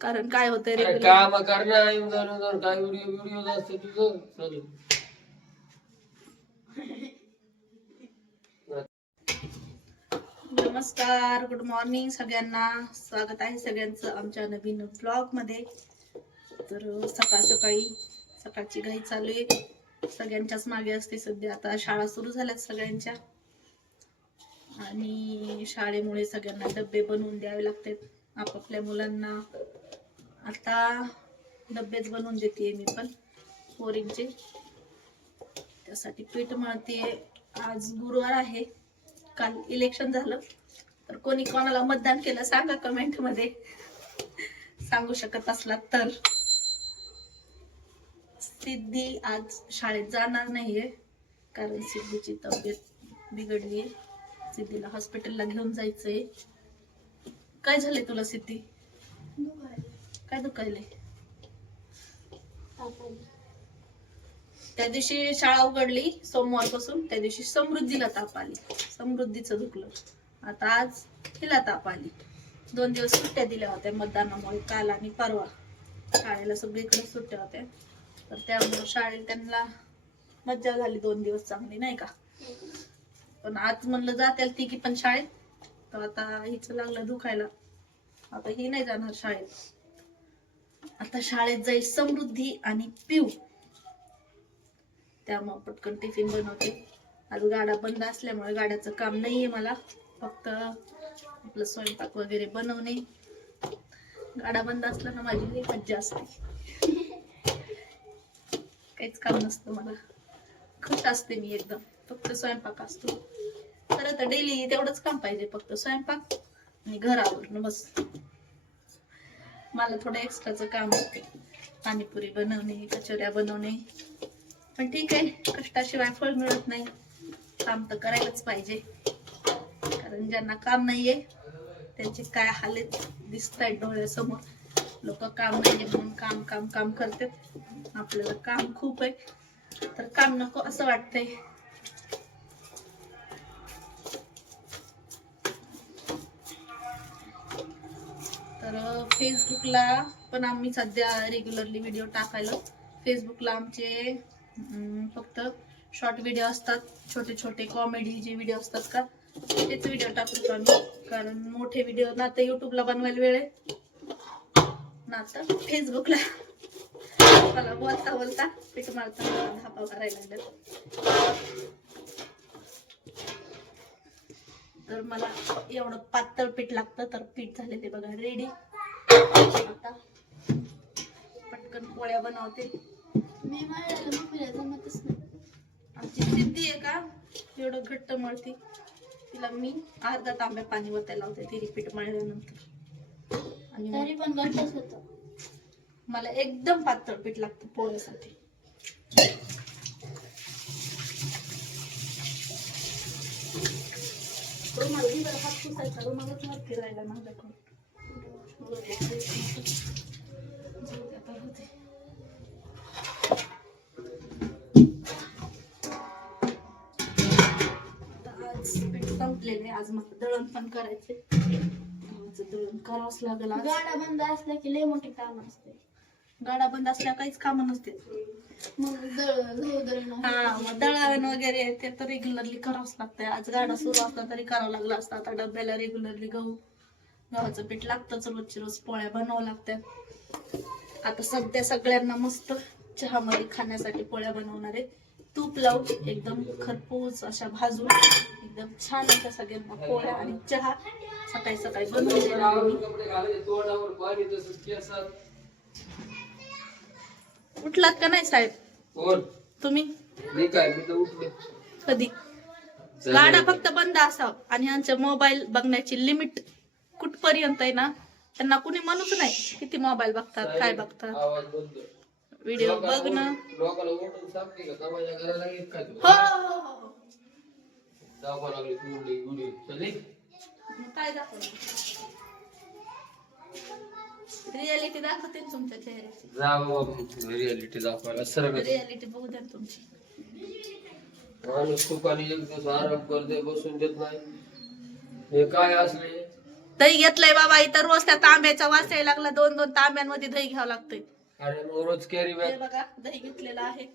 कारण काय होतंय अरे रेग्युलर काम करणार येऊन जाऊन येऊन जाऊन काय व्हिडिओ व्हिडिओ असते तुझं? चालू. नमस्कार गुड मॉर्निंग सगळ्यांना. स्वागत आहे सगळ्यांचं आमच्या नवीन ब्लॉगमध्ये तर सकाळ सकाळी सकाळची घाई चालू आहे. सगळ्यांच्याच मागे असते सध्या. आता शाळा सुरू झाल्यात सगळ्यांच्या. आणि शाळेमुळे सगळ्यांना डबे बनवून द्यावे लागतात. आपापल्या मुलांना. आता डबेच बनवून देते मी पण पोरींचे. त्यासाठी पीठ मळते आज गुरुवार आहे. काल इलेक्शन झालं. तर कोणी कोणाला मतदान केलं सांगा कमेंटमध्ये. सांगू शकत असला तर. सिद्धी आज शाळेत जाणार नाहीये कारण सिद्धीची तब्येत बिघडली आहे सिद्धीला हॉस्पिटलला घेऊन जायचंय. काय झालंय तुला सिद्धी? काय दुखायलंय त्या दिवशी शाळा उघडली सोमवारपासून त्या दिवशी समृद्धीला ताप आली. समृद्धीचं दुखलं. आता आज हिला ताप आली. दोन दिवस सुट्ट्या दिल्या होत्या मतदानामुळे काल आणि परवा. शाळेला सगळीकडे सुट्ट्या होत्या. तर त्यामुळे शाळेत त्यांना मज्जा झाली दोन दिवस चांगली नाही का? पण आज म्हणलं जातील ती की पण शाळेत. तर आता हिचं लागलं दुखायला. आता ही नाही जाणार शाळेत. आता शाळेत जाईल समृद्धी आणि पिऊ. त्यामुळं पटकन टिफिन बनवते. आज गाडा बंद असल्यामुळे गाड्याचं काम नाहीये मला. फक्त आपलं स्वयंपाक वगैरे बनवणे. गाडा बंद असला ना माझी लई मज्जा असते. काहीच काम नसतं मला. खुश असते मी एकदम. फक्त स्वयंपाक असतो. तर आता डेली तेवढंच काम पाहिजे. फक्त स्वयंपाक आणि घरावरनं बस. मला थोडं एक्स्ट्राचं काम होते. पाणीपुरी बनवणे कचोऱ्या बनवणे. पण ठीक आहे कष्टाशिवाय फळ मिळत नाही. काम तर करायलाच पाहिजे. कारण ज्यांना काम नाहीये त्यांचे काय हालत दिसत आहेत डोळ्यासमोर. लोक काम नाहीये म्हणून काम काम काम करतात. आपल्याला काम खूप आहे. तर काम नको असं वाटतंय. तर फेसबुकला पण आम्ही सध्या रेग्युलरली व्हिडिओ टाकायलो. फेसबुकला आमचे फक्त शॉर्ट व्हिडिओ असतात. छोटे छोटे कॉमेडी जे व्हिडिओ असतात का तेच व्हिडिओ टाकतो आम्ही. कारण मोठे व्हिडिओ ना तर युट्यूबला बनवायला वेळ आहे. ना तर फेसबुकला मला बोलता बोलता पीठ मारता धापा करायला लागलं तर मला एवढं पातळ पीठ लागतं तर पीठ झालेले बघा रेडी आता पटकन पोळ्या बनवते. मी जमतच नाही. आमची सिद्धी आहे का? एवढं घट्ट मळती. तिला मी अर्धा तांब्या पाणी वतायला लावते ती रिपीट मळल्यानंतर. आणि तरी पण घट्टच होतं. मला एकदम पातळ पीठ लागतं पोळ्यासाठी. रुमाल घे हात पुसायचा रुमालच राहिला माझ्याकडून आज पीठ संपलेलं आज मला दळण पण करायचे दळण करावंच लागेल आज गाडा बंद असला की लय मोठे काम असते. गाडा बंद असल्या काहीच काम नसते. मग दळण हा मग दळण वगैरे ते तर रेग्युलरली करावंच लागतंय. आज गाडा सुरू असला तरी करावं लागलं असतं. आता डब्याला रेग्युलरली गहू गव्हाचं पीठ लागतंच रोजची रोज. पोळ्या बनवावं लागतात आता सध्या सगळ्यांना मस्त चहामध्ये खाण्यासाठी पोळ्या बनवणार आहे. तूप लावून एकदम खरपूस अशा भाजून. एकदम छान अशा सगळ्यांना पोळ्या आणि चहा सकाळी सकाळी बनवून कुठला उठलात का नाही साहेब? कोण? तुम्ही? मी काय? मी तर उठलो. कधी? गाडा फक्त बंद असावं. आणि यांच्या मोबाईल बघण्याची लिमिट कुठपर्यंत आहे ना त्यांना कुणी म्हणूच नाही किती मोबाईल बघतात काय बघतात. आवाज बंद व्हिडिओ बघणं लोकांना सांगते का? काय तू हो हो, हो, हो. दाखवा लागली तू उडली उडी. चली मग काय दाखवलं दाखवते ना तुमच्या चेहऱ्याची. जा बाबा रियालिटी दाखवायला सरळ रियालिटी बघू द्या ना तुमची. माणूस खूप आणि एक दिवस आराम करते बसून देत नाही. हे काय असले? दही घेतलंय बाबा इथं रोज त्या तांब्याचा वास यायला लागला. दोन दोन तांब्यांमध्ये दही घ्यावं लागतंय. अरे मग रोज कॅरी हे बॅग बघा दही घेतलेलं आहे.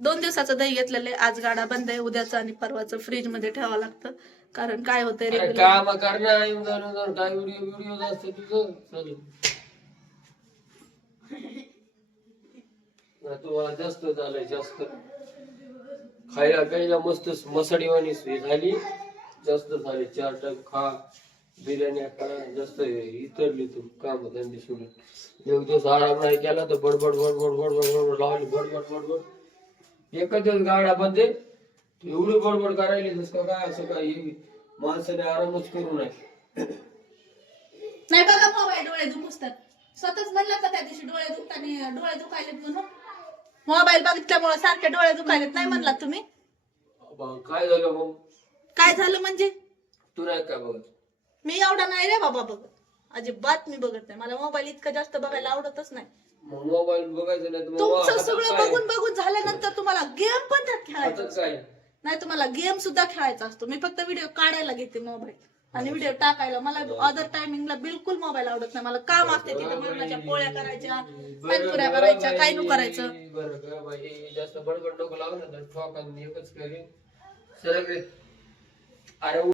दोन दिवसाचं दही घेतलेलं आहे. आज गाडा बंद आहे उद्याचं आणि परवाचं फ्रीजमध्ये ठेवावं लागतं. कारण काय होतंय अरे रेग्युलर काम करणार येऊन जाऊन जाऊन काय व्हिडिओ व्हिडिओ असते तुझं? चालू. नाही, तुम्हाला जास्त झालंय जास्त. खायला प्यायला मस्त मसाडीवाणी सोय झाली. जास्त झाली चार टाइम खा बिर्याणी खा जास्त इतरली तू काम धंदे सोडून. एक दिवस आराम नाही केला तर बडबड बडबड बडबड बडबड लावली बडबड बडबड. एकच दिवस गाड्या बंद एवढी बडबड करायली तसं काय असं काय माणसाने आरामच करू नये. नाही बघा मोबाईल डोळे दुखतात. स्वतःच म्हणलं का त्या दिवशी डोळे दुखताना डोळे दुखायलेत म्हणून? मोबाईल बघितल्यामुळे सारखे डोळे दुखायलेत नाही म्हणलात तुम्ही? काय झालं मग? काय झालं म्हणजे? तू नाही काय बघत? मी एवढा नाही रे बाबा बघत. अजिबात मी बघत नाही. मला मोबाईल इतकं जास्त बघायला आवडतच नाही. मग मोबाईल बघायचं नाही तर मग तुमचं हातात सगळं काय? बघून बघून झाल्यानंतर तुम्हाला गेम पण त्यात खेळायचा हातात काय? नाही तुम्हाला गेम सुद्धा खेळायचा असतो. मी फक्त व्हिडिओ काढायला घेते मोबाईल आणि व्हिडिओ टाकायला. मला अदर टायमिंगला बिलकुल मोबाईल आवडत नाही. मला काम असते तिथे मरणाच्या पोळ्या करायच्या पाणपुऱ्या करायच्या काय नु करायचं. बरं का बाई जास्त बडबड डोकं लावलं तर एकच करेन. सरक रे अरे